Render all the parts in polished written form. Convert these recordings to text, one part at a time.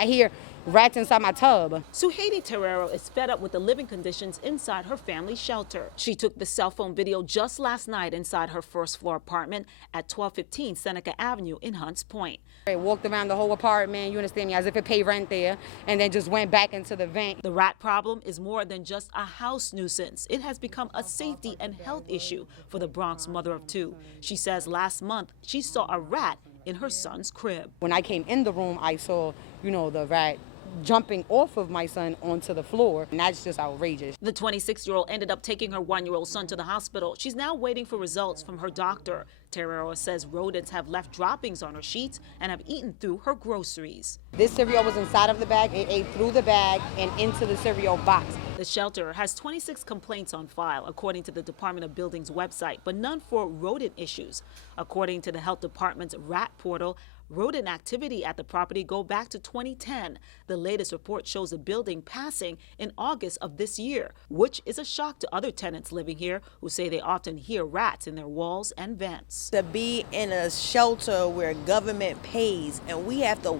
I hear rats inside my tub. Suhaiti Terrero is fed up with the living conditions inside her family shelter. She took the cell phone video just last night inside her first-floor apartment at 1215 Seneca Avenue in Hunts Point. I walked around the whole apartment, you understand me, as if it paid rent there, and then just went back into the vent. The rat problem is more than just a house nuisance. It has become a safety and health issue for the Bronx mother of two. She says last month she saw a rat in her son's crib. When I came in the room, I saw, the rat jumping off of my son onto the floor, and that's just outrageous. The 26-year-old ended up taking her 1-year-old son to the hospital. She's now waiting for results from her doctor. Terrero says rodents have left droppings on her sheets and have eaten through her groceries. This cereal was inside of the bag. It ate through the bag and into the cereal box. The shelter has 26 complaints on file, according to the Department of Buildings website, but none for rodent issues. According to the health department's rat portal, rodent activity at the property go back to 2010. The latest report shows the building passing in August of this year, which is a shock to other tenants living here who say they often hear rats in their walls and vents. To be in a shelter where government pays and we have to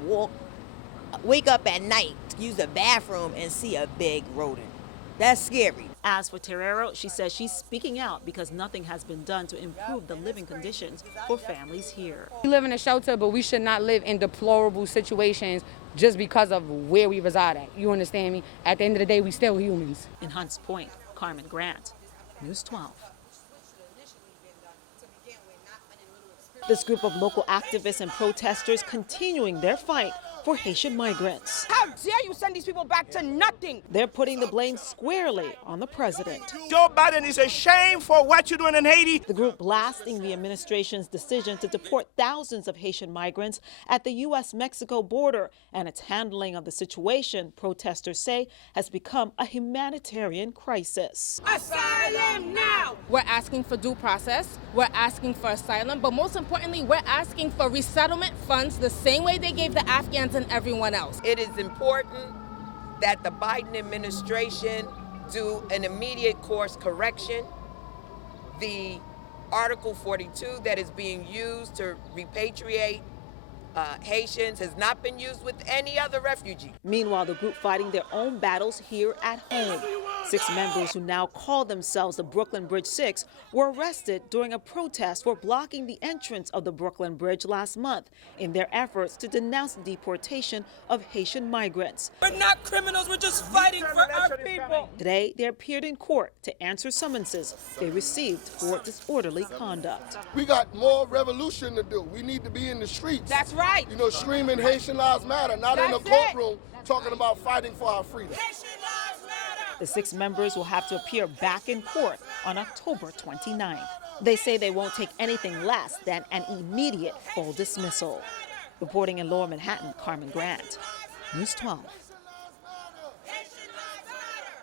wake up at night to use the bathroom and see a big rodent. That's scary. As for Terrero, she says she's speaking out because nothing has been done to improve the living conditions for families here. We live in a shelter, but we should not live in deplorable situations just because of where we reside at. You understand me? At the end of the day, we still humans. In Hunts Point, Carmen Grant, News 12. This group of local activists and protesters continuing their fight for Haitian migrants. How dare you send these people back to nothing? They're putting the blame squarely on the president. Joe Biden is a shame for what you're doing in Haiti. The group blasting the administration's decision to deport thousands of Haitian migrants at the U.S.-Mexico border and its handling of the situation, protesters say, has become a humanitarian crisis. Asylum now! We're asking for due process, we're asking for asylum, but most importantly, we're asking for resettlement funds the same way they gave the Afghans and everyone else. It is important that the Biden administration do an immediate course correction. The Article 42 that is being used to repatriate Haitians has not been used with any other refugee. Meanwhile, the group fighting their own battles here at home. 6 members who now call themselves the Brooklyn Bridge 6 were arrested during a protest for blocking the entrance of the Brooklyn Bridge last month in their efforts to denounce the deportation of Haitian migrants. We're not criminals, we're just fighting for our people. Today, they appeared in court to answer summonses they received for disorderly conduct. We got more revolution to do. We need to be in the streets. That's right. Screaming Haitian lives matter, not in a courtroom talking about fighting for our freedom. The 6 members will have to appear back in court on October 29th. They say they won't take anything less than an immediate full dismissal. Reporting in Lower Manhattan, Carmen Grant, News 12.